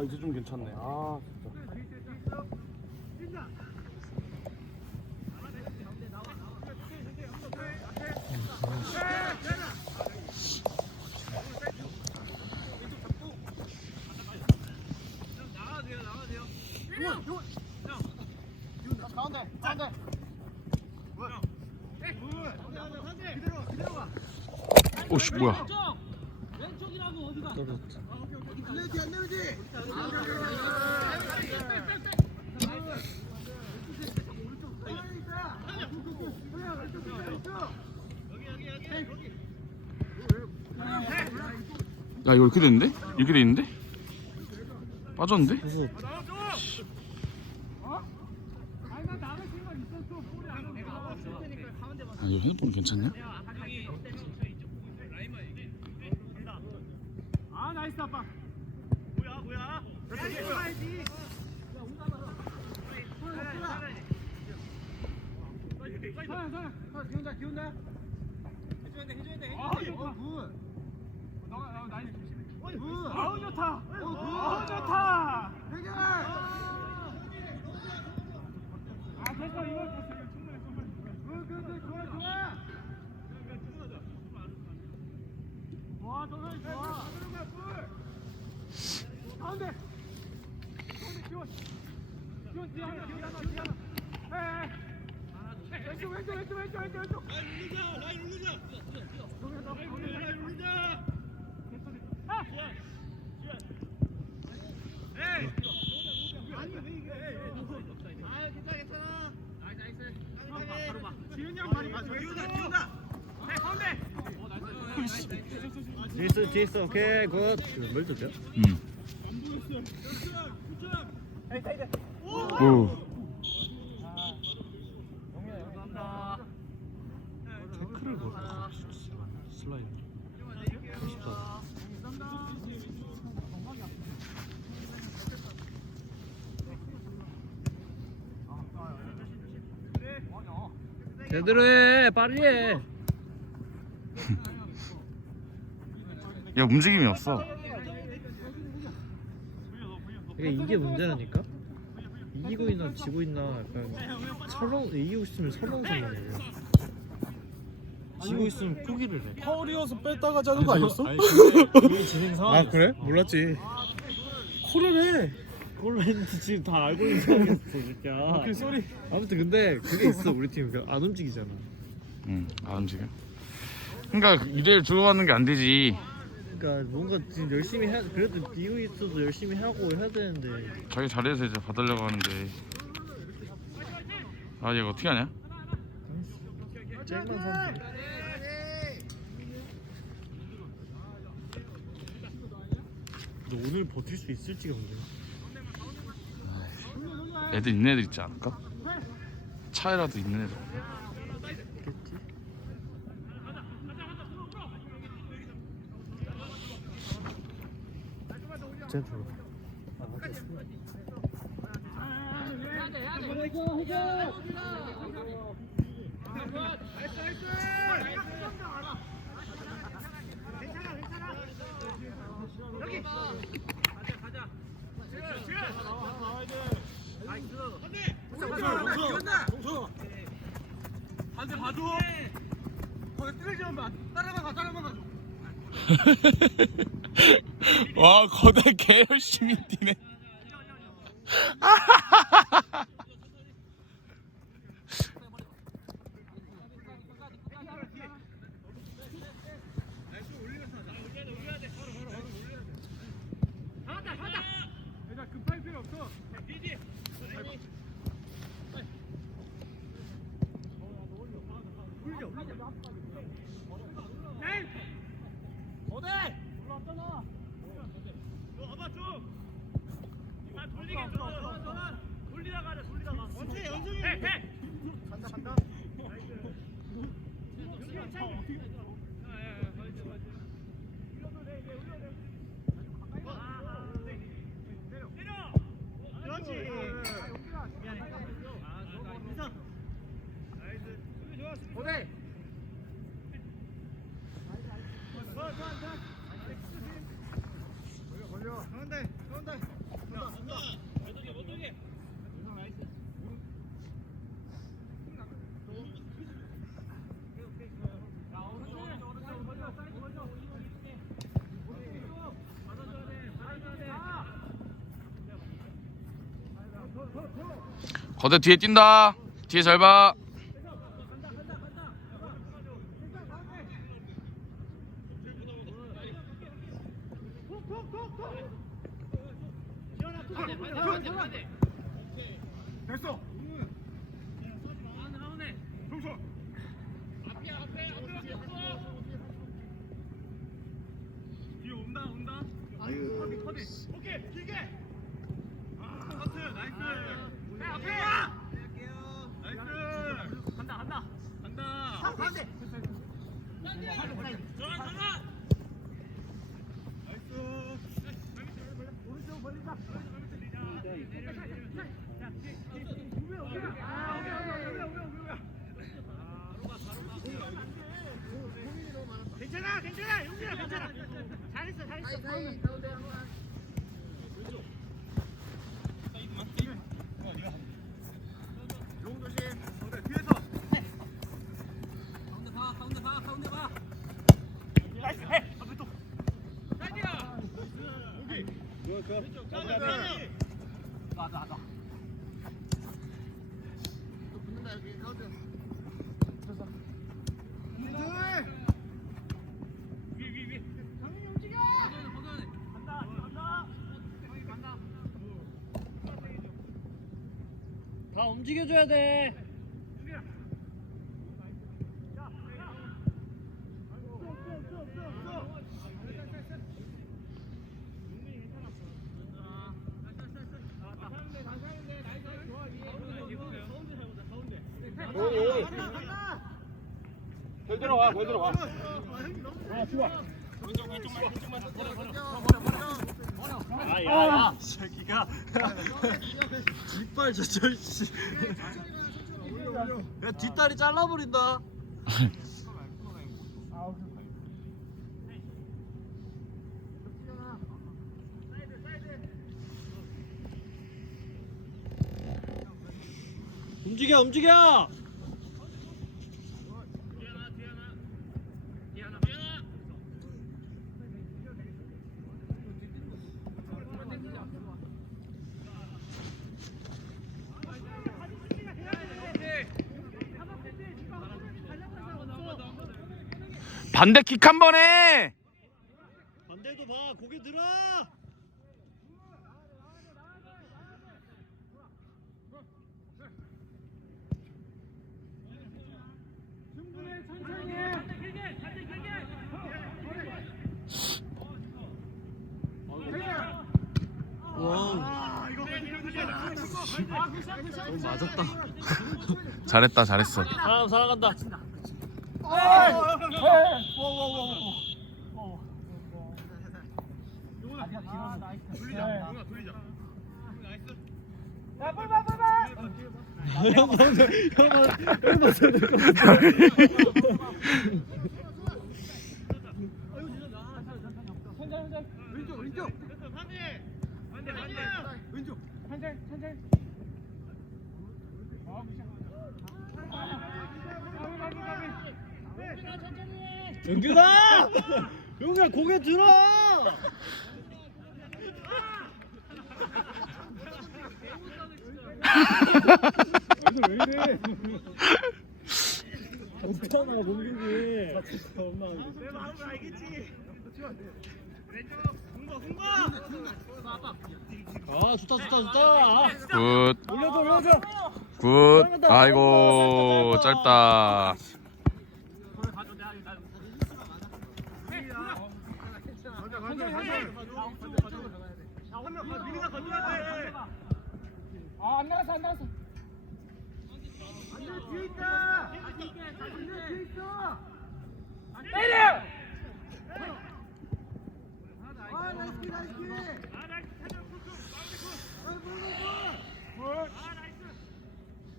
아 이제 좀 괜찮네. 아 진짜. 오씨 뭐야? 야 이거 이렇게 됐는데? 이렇게 돼 있는데? 빠졌는데? 아 이거 핸드폰 괜찮냐? 아 나이스 아빠. 기운다 기운다. 해줘야 돼 해줘야 돼. 아 좋다. 굿. 나가 나가 나이 조심해. 굿. 아우 좋다. 아우 좋다. 해결. 아 됐어 이거 됐어 이거 충분해 충분해. 굿굿굿 좋아 좋아. 와 정말 좋아. 가운데. 가운데 기원. 기원 뒤에 하나 뒤에 하나 뒤에 하나. 에, 에. 왼쪽 왼쪽 왼쪽 왼쪽 왼쪽 왼쪽. 라인 올리자. 라인 올리자. 라인 올리자. 아. 에이. 아니 왜 이게? 아 괜찮아 괜찮아. 나이스 나이스. 바로 봐. 지훈이 형 말이 맞아. 기운다 기운다. 네 가운데. 뒤에 있어 뒤에 있어 오케이 굿뭘 줬죠? 응. 오. 태클을 못 슬라이드 쉽다 제대로 해 빨리 해 야 움직임이 없어. 이게 문제라니까 이기고 있나 지고 있나 약간 설렁 이기고 있으면 설렁설렁해요 지고 있으면 포기를 해 파울이어서 뺐다가 자는 거 아니었어? 이게 진행 상황 아 그래? 몰랐지. 콜을 해. 그걸로 했는데 지금 다 알고 있는 상황이었어 진짜 오케이 쏘리. 아무튼 근데 그게 있어 우리 팀 안 움직이잖아 응. 안 움직여. 그러니까 이대로 주고받는 게 안 되지. 그러니까 뭔가 지금 열심히 해 그래도 비우 있어도 열심히 하고 해야 되는데 자기 자리에서 이제 받으려고 하는데. 아 얘가 어떻게 하냐? 쨍만 선너 오늘 버틸 수 있을지가 문제 애들 있는 애들 있지 않을까? 차에라도 있는 애들. 있겠지 진짜 좋아 반대 봐줘. 거기 뜨레지 마. 따라만 가 따라만 가. 와 거대 개 열심히 뛰네. 얘들아 급할 필요 없어. 에이! 어디? 올라왔잖아. 너 와봐 좀. 아 돌리게 좀. 거대 뒤에 뛴다. 뒤에 잘 봐. 됐어. 뒤에 온다 온다. 오케이 길게. 아, 커트 나이스. 네, 앞에. 나이스. 간다 간다. 간다. 반대. 들어가 들어가. 나이스. 오른쪽 벌리자. 괜찮아, 괜찮아, 용진아, 괜찮아. 잘했어, 잘했어. 용 조심. 그래, 뒤에서. 가운데 봐, 가운데 봐, 가운데 봐. 나이스, 해. 앞에 또. 사이드야. 여기. 좋아, 좋아. 왼쪽, 자, 맞아, 맞아. 다 움직여줘야 돼. 덜 들어와, 덜 들어와. 아야. 새끼가. 뒷발 저저 씨. 야 뒷다리 잘라버린다. 움직여 움직여. 반대 킥 한번 해. 반대도 봐 고개 들어. 와. 어, 맞았다. 잘했다, 잘했어. 사람 살아간다. 왼쪽, 영규가! 영규야 고개 들어! 왜 이래? 없잖아 공격이 내 마음을 알겠지. 아 좋다 좋다 좋다 굿, 올려줘 올려줘 굿. 아이고, 짧다. 한명 가, 미리가 건너야 돼. 아, 안 나갔어, 안 나갔어. 안돼 뒤에 있다. 안돼 뒤에 있어. 때려. 아, 나이스, 나이스. 아, 나이스. 볼, 볼. 아, 나이스.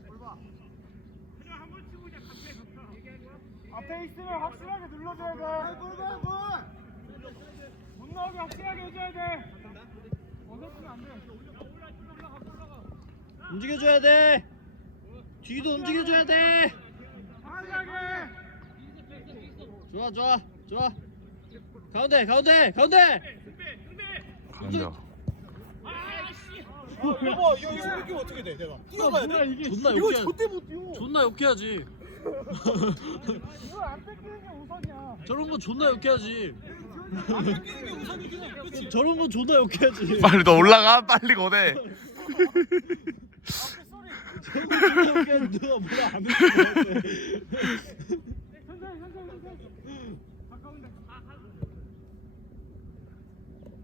볼 봐. 한번 치고 이제 갑자기 ገብ다. 앞에 있으면 확실하게 눌러줘야 돼. 볼, 볼, 볼. 못 나오게 확실하게 해줘야 돼. 어설프면 안 돼. 움직여줘야 돼. 뒤도 움직여줘야 돼. 확실하게. 좋아 좋아 좋아. 가운데 가운데 가운데. 가운데. 여보 이거 이거 뺏기면 어떻게 돼? 내가 뛰어가야 돼? 존나 이거 욕해야지. 절대 못 뛰어. 존나 욕해야지. 이거 안 뺏기는 게 우선이야. 저런 거 존나 욕해야지 저런 거 존나 욕해야지. 빨리 너 올라가? 빨리 거대. 저런 거 존나 욕해야지 누가 뭐라 안 해 천천히 천천히 천천히 가까운데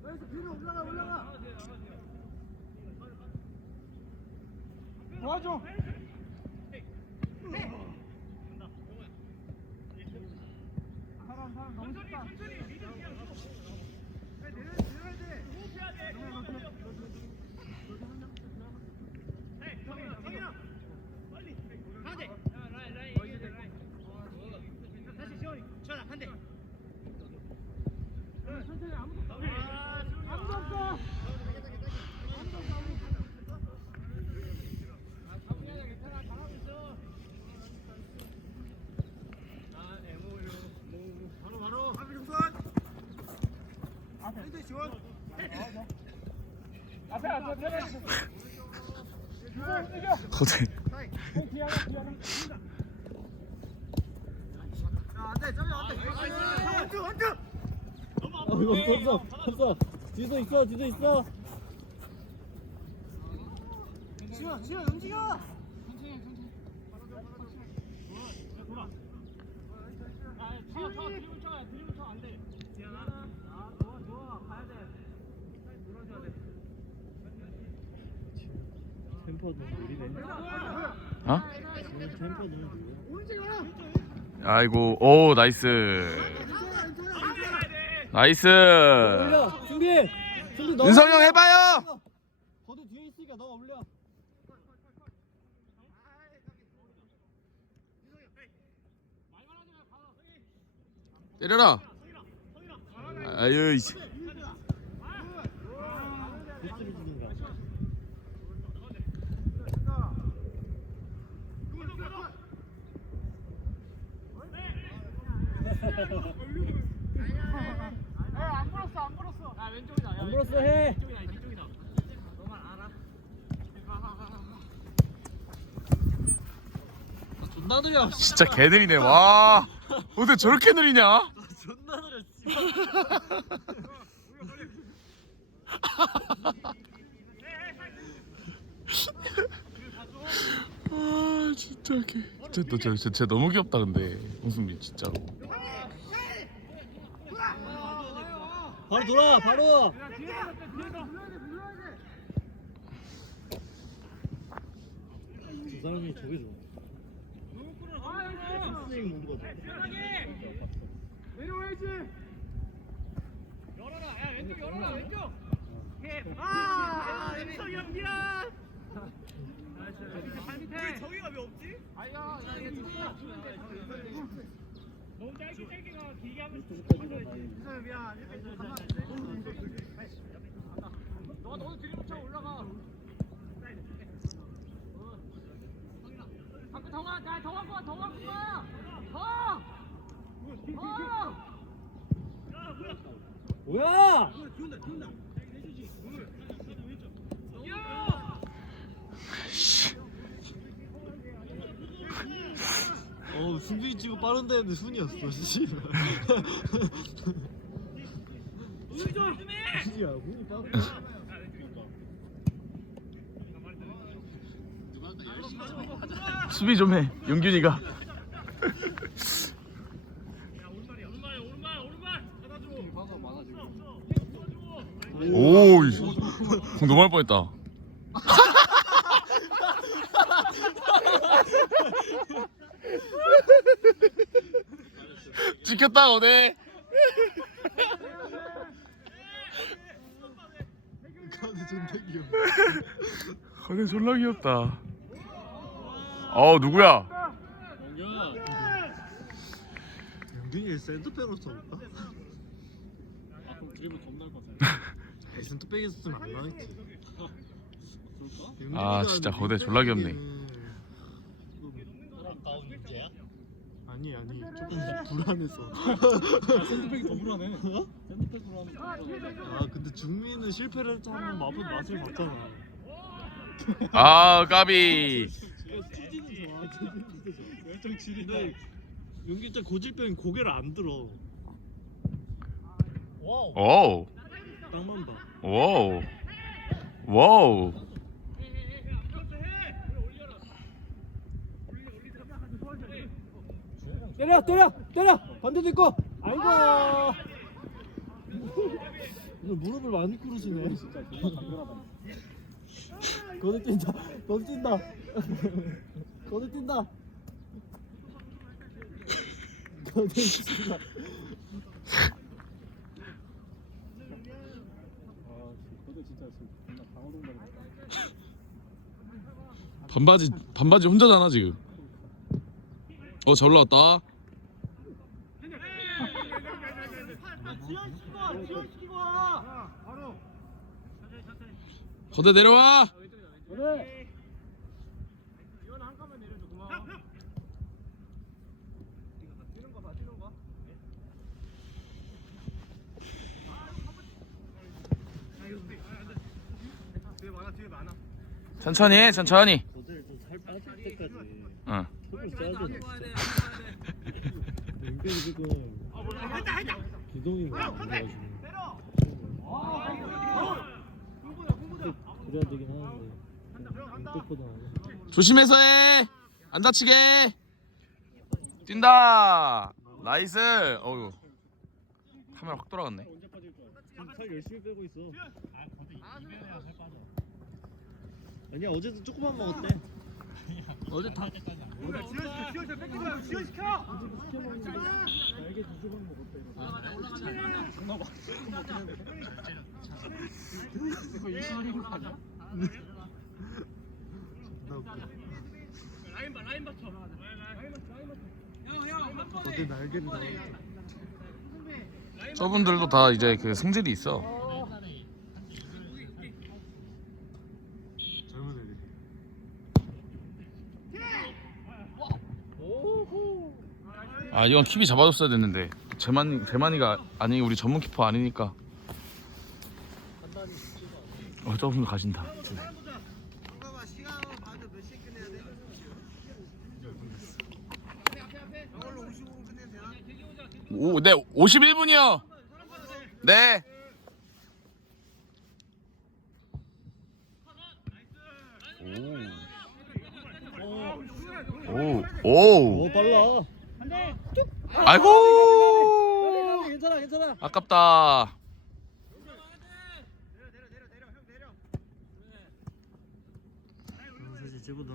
여기서 뒤로 올라가 올라가 도와줘 사람 사람 너무 좋다 천천히 아무도 아무도 없어 바로 바로 앞에 헤드 지원 앞에 이거 어 없어 없어 뒤도 있어 뒤도 있어 지원 지원 움직여 너무 느리네 어? 템포 너무 느 려 아이고 오 나이스. 나이스. 준비 윤성이 형 해봐요. 거기 뒤에 있으니까 너 올려 때려라. 아유 이씨 패스를 주는 거야 안 불었어 안 불었어 야 왼쪽이다 안 불었어 해 이쪽이다 이쪽이다 너만 알아 느려 진짜 개 느리네. 와. 어떻게 저렇게 느리냐? 존나 느려 아 진짜 개. 진짜 너 진짜, 진짜 너무 귀엽다 근데. 홍승민 진짜로. 바로 돌아 바로. 두 사람이 저게 좋아 아 여기 스윙 모드가 좋아 내려와야지 열어라 야 왼쪽 열어라 왼쪽 아형 미안 왜 저기가 왜 없지? 아야 야 이게 너무 짧게 짧게 가 길게 하면 윤석이 미안 너가 너도 드리블 쳐 올라가 자꾸 더 가, 야, 더 갖고 와, 더 갖고 와! 더! 더! 뭐야 어우 승빈이 치고 빠른데 했는데 순이었어 씨발 순이야 훈이 빠르 수비 좀 해 용균이가. 오이 공 너무 할 뻔했다. 찍혔다 거네. 가운데 존나 귀여워 거네 졸라 귀엽다 어 누구야 영균이 센터백으로 써볼까? 아 그럼 드리블 겁나 할것 같아. 센터백에 있었으면 안 나왔지 아, 진짜 거대 졸라 귀엽네. 가까운 문제야? 아니 아니 조금 불안해서 센터백이 더 불안해. 센터백으로 하면 더 불안해. 아 근데 중민은 실패를 맛은 맛을 봤잖아 아 까비 투지는 좋아. 열정 지린다. 윤기자 고질병 고개를 안 들어. 오우. 땅만 봐. 오우. 와우. 때려 때려 때려! 반대도 있고! 아이고! 오늘 무릎을 많이 꿇으시네. 진짜 거기 뛴다. 거기 뛴다. 거기 뛴다. 거기 뛴다. 아, 그거 진짜 지금 존나 반바지 반바지 혼자잖아 지금. 어잘 올라왔다 거대 내려와. 천천히 해 천천히. 거들 좀살 빠질 때까지 응 턱을 써야 돼 윤경이 지금 기동이 안 돼가지고 그래야 되긴 하는데 조심해서 해. 안 다치게. 뛴다. 나이스. 어우. 카메라 확 돌아갔네. 살 열심히 빼고 있어 아니야 어제도 조금만 먹었대 어제 다 날개 두 조각 먹었다 어제 날개를 다 저분들도 다 이제 그 승질이 있어. 젊은 애들 아 이건 킵이 잡아줬어야 됐는데 재만 재만이가 아니 우리 전문 키퍼 아니니까. 어 저분들 가신다. 오, 네, 51분이요. 네. 오. 오, 오. 오 빨라 아이고. 괜찮아 괜찮아 아깝다. 쟤보다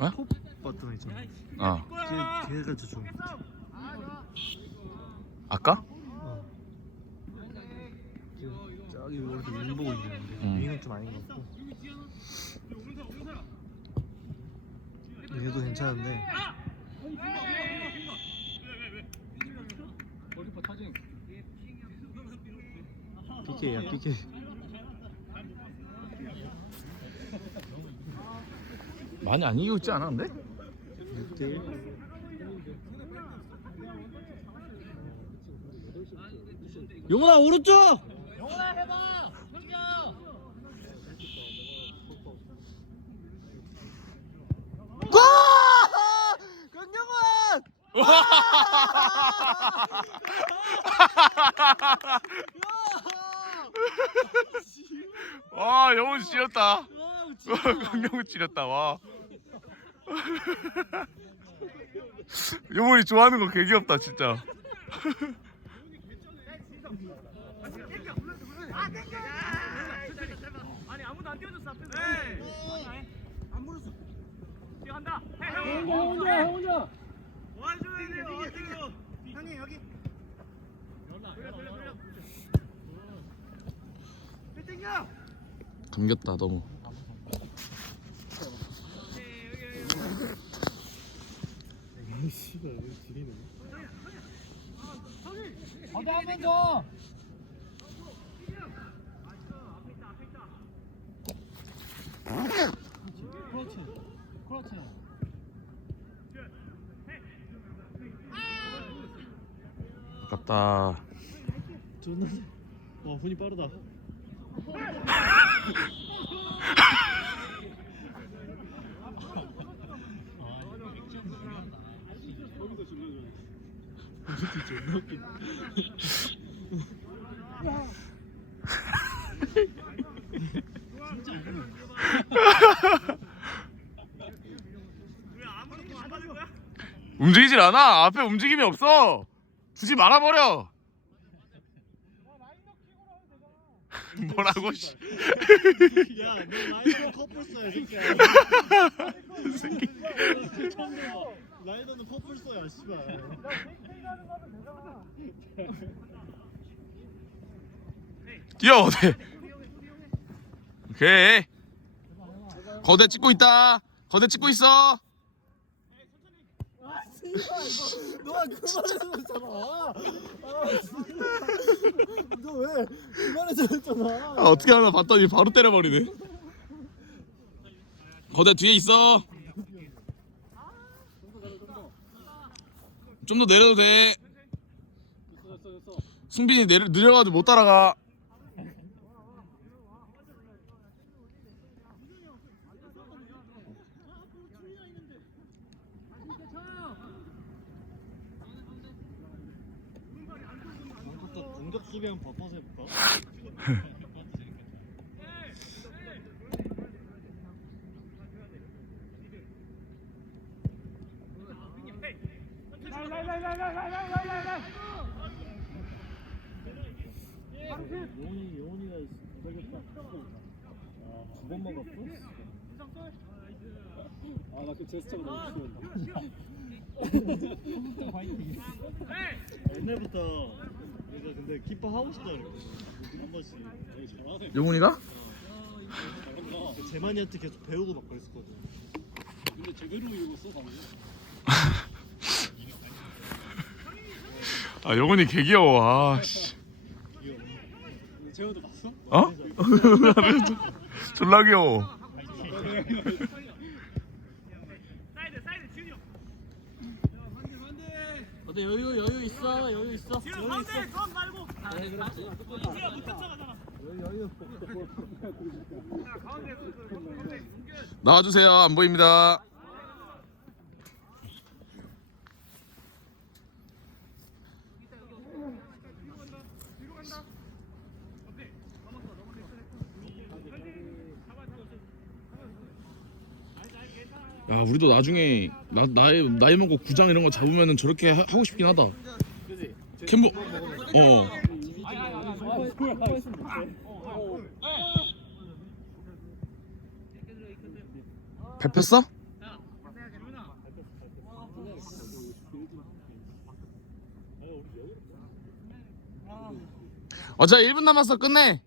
어? 톱 버튼 있잖아 어. 걔, 걔가 저 좀. 아까? 어. 저기 이렇게 윙 보고 있는데 음. 윙은 좀 아닌 것 같고 얘도 괜찮은데 PK야 PK 많이 안 이기고 있지 않아 근데? 6대1 용훈아 오른쪽! 골! 강영원! 와 영훈 지렸다. 강영훈 지렸다 와. 영훈이 좋아하는 거 개 귀엽다 진짜. 아니 아무도 안 뛰어줬어 앞에서. 안 물었어. 뛰어간다. 혼자 혼자 혼자 와줘야 돼. 어디로? 형님 여기. 돌려 돌려 돌려. 땡겨. 감겼다 너무. 씨발 왜 지리네 어디 한번 더. 그렇지 그렇지 아깝다. 존나 와 훈이 빠르다. 움직이질 않아. 앞에 움직임이 없어. 주지 말아버려. 뭐라고? 씨. 야, 너 라이더는 커플 써야 새끼야. 라이더는 커플 써야 씨발. 뛰어 어대. 오케이. 거대 찍고 있다. 거대 찍고 있어. 너가 그만해줬잖아. 너왜 그만해줬잖아. 아, 어떻게 하나 봤더니 바로 때려버리네. 거대 뒤에 있어. 좀 더 내려도 돼. 승빈이 내려 느려가지고 못 따라가. 아까 한번 바꿔서 해볼까? 되겠다. 번만 갔어? 아나 그 제스처가 너무 귀여운다. 옛날부터 내가 근데 키퍼 하고 싶다 그랬거든. 한 번씩. 되게 잘하네. 용훈이가? 잘한다. 재만이한테 계속 배우고 막 그랬었거든. 근데 제대로 읽었어 방금. 아 용훈이 개 귀여워. 아 씨. 근데 재호도 봤어? 어? 졸라 귀여워. 근데 여유 여유 있어 여유 있어. 여유 있어. 나와주세요. 안 보입니다. 야, 우리도 나중에 나 나이 나이 먹고 구장 이런 거 잡으면은 저렇게 하, 고 싶긴 하다. 캠보 어. 밟혔어? 어차 1분 남았어 끝내